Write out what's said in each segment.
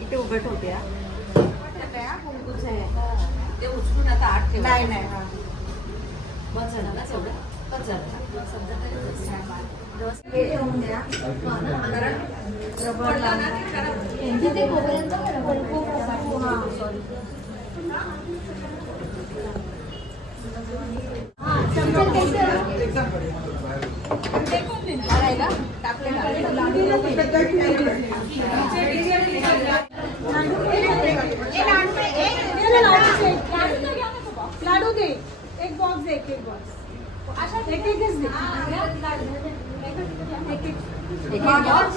इथे उभे ठेवते ते उचलून आता आठ ठेवा. नाही नाही बस झालं ना तेवढं बस झालं हे ठेवून द्या रबरला ना तिथे खोबऱ्यांचा सॉरी लाडू दे एक बॉक्स दे एक बॉक्स अशा एक एकच दे एक बॉक्स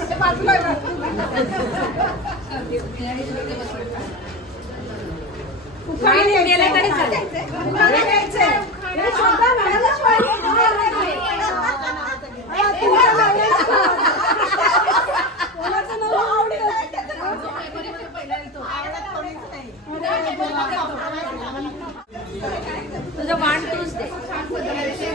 तुझं वाण तूच दे.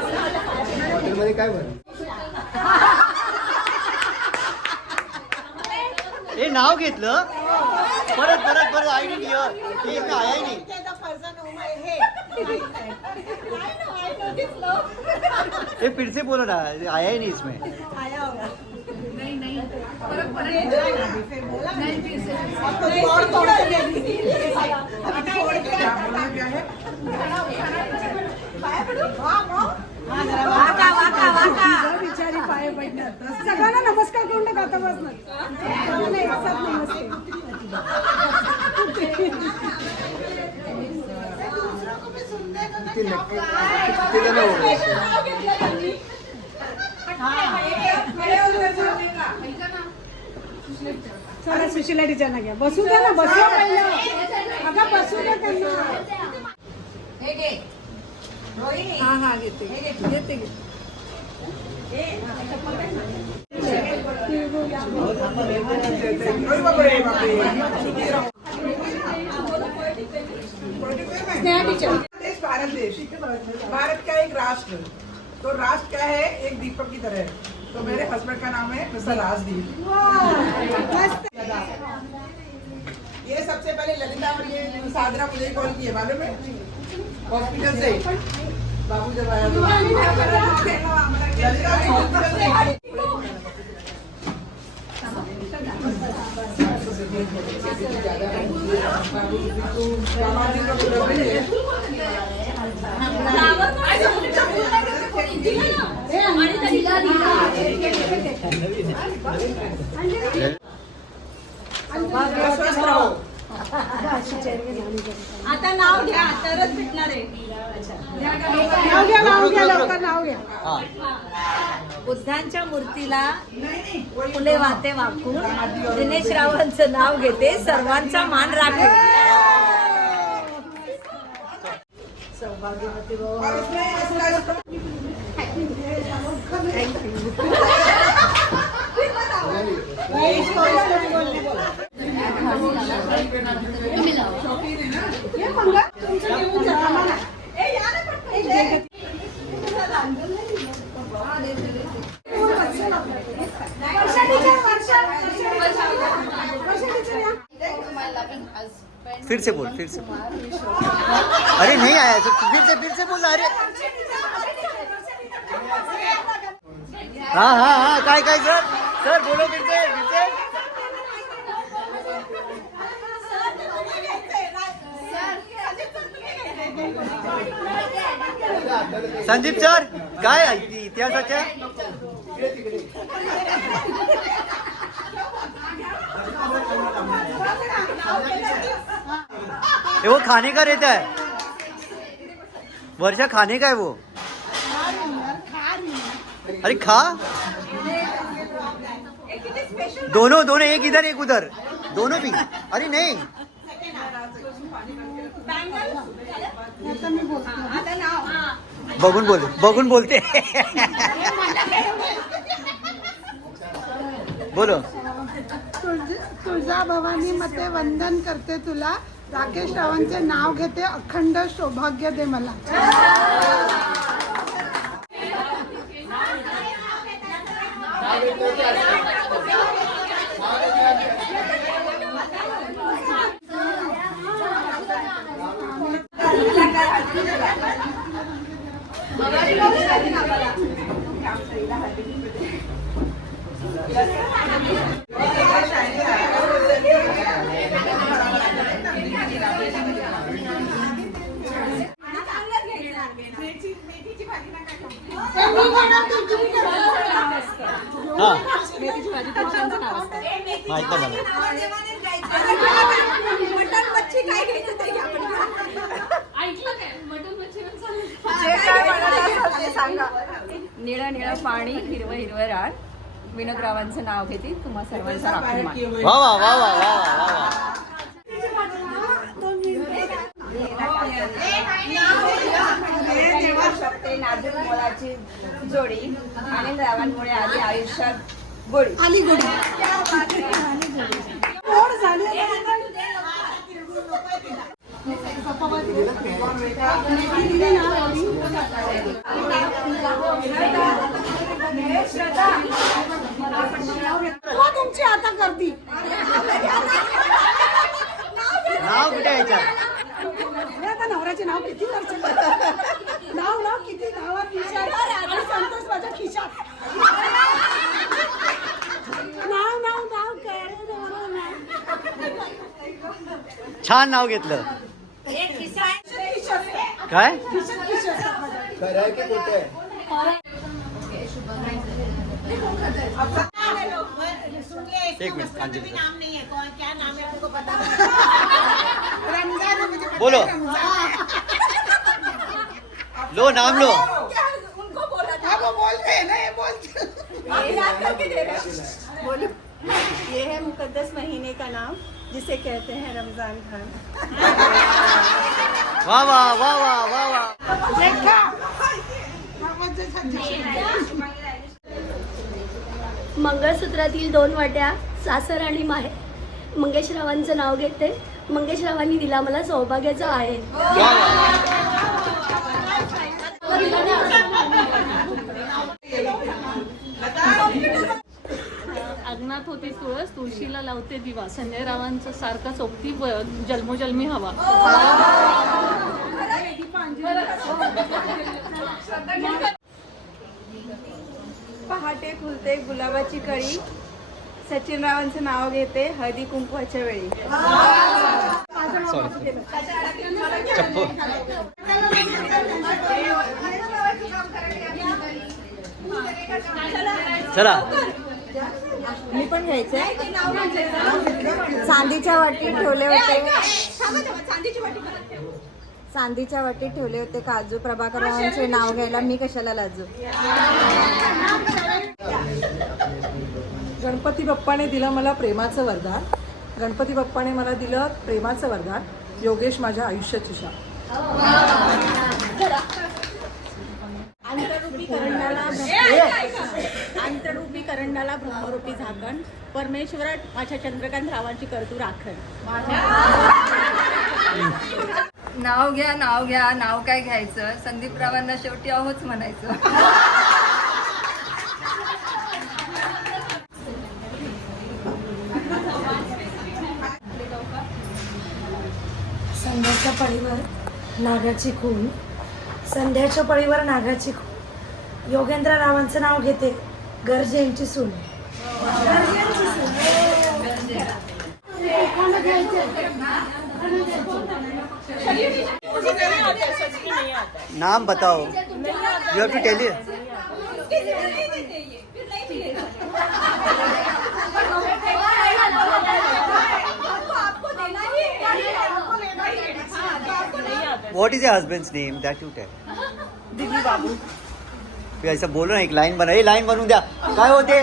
हॉटेलमध्ये काय बरं हे नाव घेतलं परत परत परत आय डी हे आहे नाही ये फिर से बोलो ना आया ही नहीं इसमें आया होगा नहीं बिचारी पाय पडणार सगळ्यांना नमस्कार करून गाता बसणार चला सुशीला टीचरना घ्या बसू द्या ना बसू पहिलं आता बसू द्या त्यांना हा हा घेते घेते भारत देश भारत का एक राष्ट्र तो राष्ट्र क्या है एक दीपक की तरह है तो मेरे हस्बैंड का नाम है मिस्टर राजदीप ये सबसे पहले ललिता और ये साधना मुझे कॉल की है मालूम है हॉस्पिटल से बाबू जब आया आता नाव घ्या तरच भेटणार आहे नाव घ्या लवकर नाव घ्या बुद्धांच्या मूर्तीला फुले वाहते वाकून दिनेश रावांचं नाव घेते सर्वांचा मान राखते सौभाग्यवती फिर से बोल अरे नहीं आया तो फिर से बोल अरे हाँ हाँ हाँ काय काय सर बोलो फिर से संदीप सर काय इतिहासाच्या वो खाने का रहता है वर्षा खाने का है वो अरे खा दोनों एक इधर एक उधर दोनों भी अरे नहीं आता मी बोलतो. आता नाव बघून बोलते. बोलो. तुळजा भवानी मते वंदन करते तुला, राकेश रावांचे नाव घेते, अखंड सौभाग्य दे मला. हा मेथीची भाजी पुरुषांचं नाव असतं. माहित नाही मला. मटण मच्छी काय घ्यायचं ते घ्या. जे काय म्हणाल ते सांगा. निळं निळं पाणी, हिरवं हिरवं रान, विनोदरावांचं नाव घेते, तुम्हा सर्वांचा राखून मान. वा वा वा वा वा वा वा. शकते नाजूक मोलाची जोडी आणि रावांमुळे आली आयुष्यात गोडी. आली गोडी. कोण झाली? तुमची आता करती. नाव कुठे यायचं? आता नवऱ्याचे नाव किती खर्च नाव किती नावात विचार आणि संतोष माझ्या खिशात. नाव छान नाव घेतलं. काय एक मिनिट अंजली बोलो. लो नाम लो. ये है मुकद्दस महीने का नाम जिसे कहते हैं रमजान खान. वा वा वा वा वा वा. मंगळसूत्रातील 2 वाट्या, सासर आणि माहेर. मंगेशरावांचं नाव घेते, मंगेशरावांनी दिला मला सौभाग्याचा आहे. वा वा. अंगणात होती तुळस, तुळशीला लावते दिवा, संजय रावांचं सारखा सोबती जन्मोजन्मी हवा. पहाटे फुलते गुलाबाची कळी, सचिन रावांचं नाव घेते, हळदी कुंकवाच्या वेळी. चप्पू. चला मी पण घ्यायचंय. चांदीच्या वाटीत ठेवले होते, चांदीच्या वाटीत ठेवले होते काजू, प्रभाकर रावांचे नाव घ्यायला मी कशाला लाजू. गणपती बाप्पाने दिलं मला प्रेमाचं वरदान, गणपती बाप्पाने मला दिलं प्रेमाचं वरदान, योगेश माझ्या आयुष्याची शान. अंतरूपी करंडाला ब्रह्मरूपी झाकण, परमेश्वरा माझ्या चंद्रकांत रावांची करतू राखण. नाव घ्या नाव काय घ्यायचं, संदीप रावांना शेवटी अहोच म्हणायचं. संध्याच्या पळीवर नागाची खून, संध्याच्या पळीवर नागाची खून, योगेंद्र रावांचं नाव घेते, गरजेंची सून. नाम बताओ. You have to tell you. What is your husband's name? That you tell. Delhi Babu. ऐसा बोलो ना, एक लाईन बना. लाईन बनवून द्या. काय होते?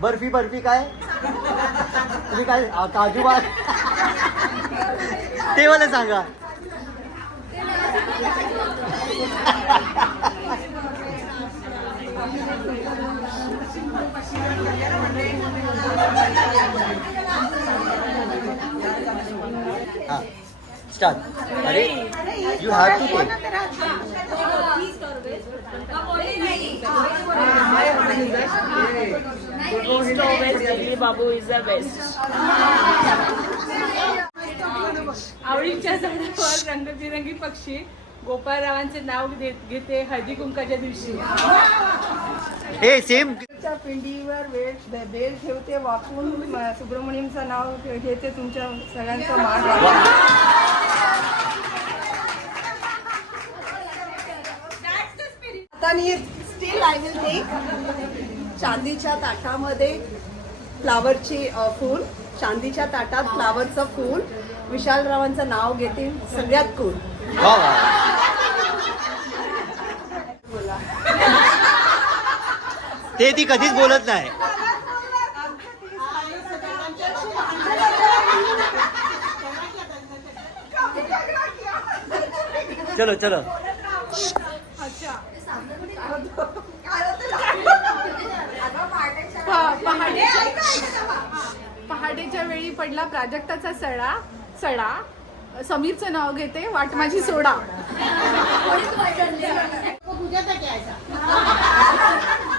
बर्फी काय तुम्ही काय काजू बाग ते मला सांगा. हा स्टार्ट. अरे you have to take. Babu is the best. आवडीच्या झाडावर रंगबिरंगी पक्षी गोपाळरावांचे नाव घेते हळदी कुंकाच्या दिवशी. हे सेम. पिंडीवर बेल ठेवते वाकून सुब्रमण्यमचं नाव घेते तुमच्या सगळ्यांचा मान. आता मी स्टील आय विल टेक चांदीच्या ताटामध्ये फ्लावरची फूल, चांदीच्या ताटात फ्लावरचं फूल, विशालरावांचं नाव घेते सगळ्यात कूल. वा वा. ते ती कधीच बोलत नाही. चलो चलो. पहाटेच्या वेळी पडला प्राजक्ताचा सडा, समीरचं नाव घेते वाट माझी सोडा.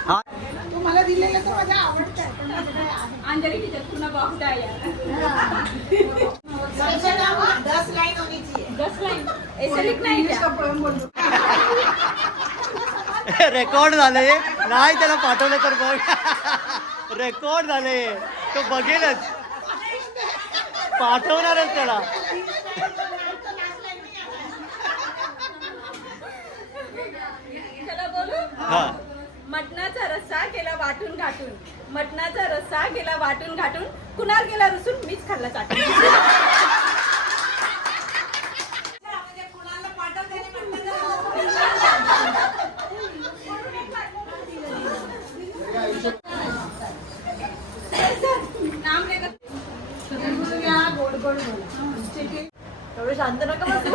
हा तू मला दिलेलं तर माझ्या आवडतं. अंजली टीचर पुन्हा बघता यार. 10 लाइन होनी चाहिए. 10 लाइन ऐसे लिखना है क्या? रेकॉर्ड झालंय. नाही त्याला पाठवलं तर बघ. रेकॉर्ड झालंय. तो बघेलच. पाठवणारच त्याला. चला बोलू. हा मटणाचा रस्सा केला वाटून घाटून, मटणाचा रस्सा केला वाटून घाटून, कुणाल गेला रुसून मीच खाल्ला चाटून. नाम लेकर एवढं शांत नका बसू.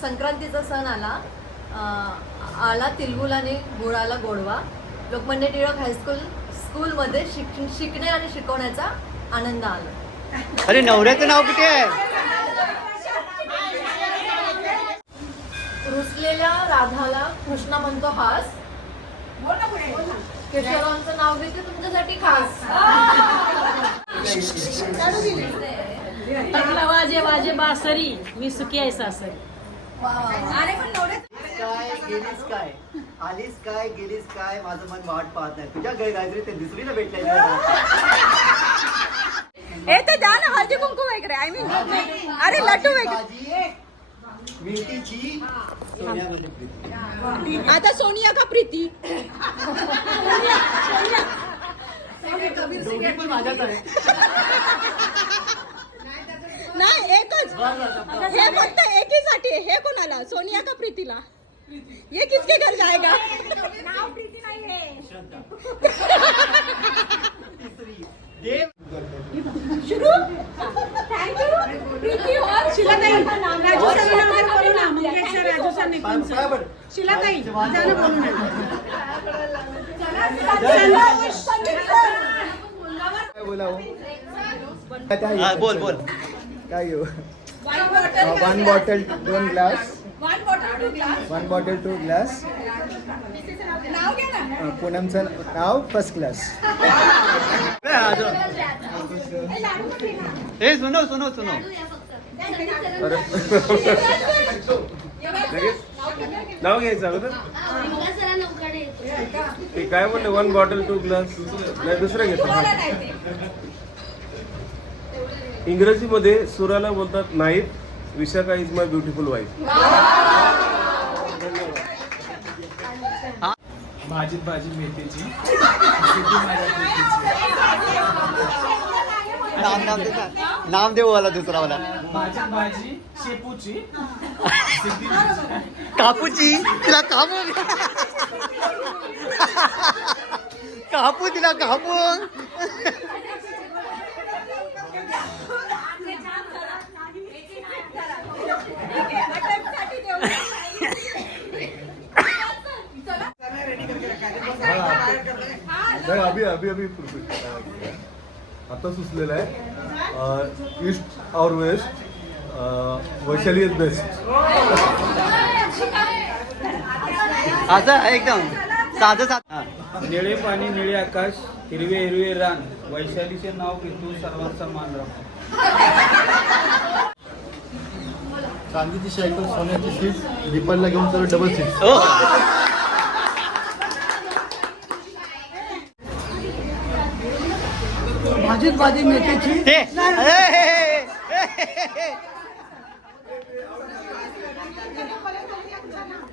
संक्रांतीचा सण आला तिलगुलाने गुळाला गोडवा. लोकमान्य टिळक हायस्कूल स्कूलमध्ये शिकणे आणि शिकवण्याचा आनंद आला. अरे नवऱ्याचं नाव कुठे आहे? रुसलेल्या राधाला कृष्णा म्हणतो हास. केशवरावांचं नाव घेते तुमच्यासाठी खास. वाजे वाजे बासरी मी सुखी आहे सासरी. अरे पण नवऱ्या काय गेलीस काय, आलीस काय गेलीस काय, माझं मन वाट पाहत नाही. तुझ्या गैरहाजरी ते दुसरीला भेटले. ए ते द्या ना हळदी कुंकू वगैरे. आय मीन अरे लड्डू वगैरे. मिळतीची सोन्यामध्ये प्रीती. आता सोनिया का प्रीती. दोघी पण माझ्याच आहे. नाही एकच. हे फक्त एकीसाठी. हे कोणाला? सोनिया का प्रीतीला? ये किसके घर जाएगा? नाव प्रीती नाही है. देव शुरू. Thank you Preeti. और शिलाताई राजू सर नंबर बोलू ना. मंगेशकर राजू सर निकुंज शिलाताई जाना बोलू ना. हा, बोल बोल. काय घेऊ? One bottle 1 bottle 2 glass. 1 bottle 2 glass. 1 bottle 2 glass. नाव घ्या ना. पूनमचं नाव फर्स्ट क्लास. हे सुनो सुनो सुनो. नाव घ्यायचं अगोदर. ते काय म्हणले 1 बॉटल 2 ग्लास. नाही दुसरं घेतो. इंग्रजीमध्ये सुराला बोलतात night. Vishakha is my beautiful wife. भाजीत भाजी मेथीची. नाम दे वाला दुसरा वाला. भाजीत भाजी शेपूची. कापूची. तिला कापू. कापू तिला कापू. नाही अभी आता सुचलेलं आहे ईस्ट और वेस्ट वैशाली इज बेस्ट. असं एकदम साधं साधं. निळे पाणी निळे आकाश हिरवे हिरवे रान वैशालीचे नाव घेतो सर्वांचा मान राखतो. चांदीची सायकल सोन्याची सीट दीपाला घेऊन तर डबल सीट. हो. भाजीत भाजी मेथीची ते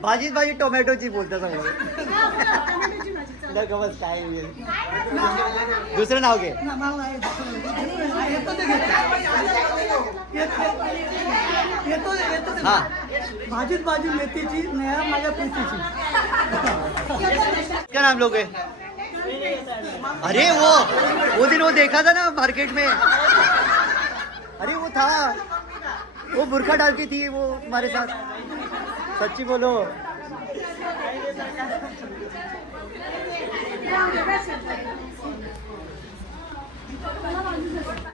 भाजीत भाजी टोमॅटोची बोलता सगळं. बस काय दुसरं नाव घे. हा भाजीत भाजी मेथीची नेहा माझ्या प्रीतीची. क्या नाम लोग है? अरे वो दिन वो देखा था ना मार्केट में. अरे वो था वो बुर्खा डालती थी वो हमारे साथ. सच्ची बोलो.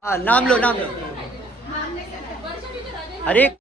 हाँ नाम लो. अरे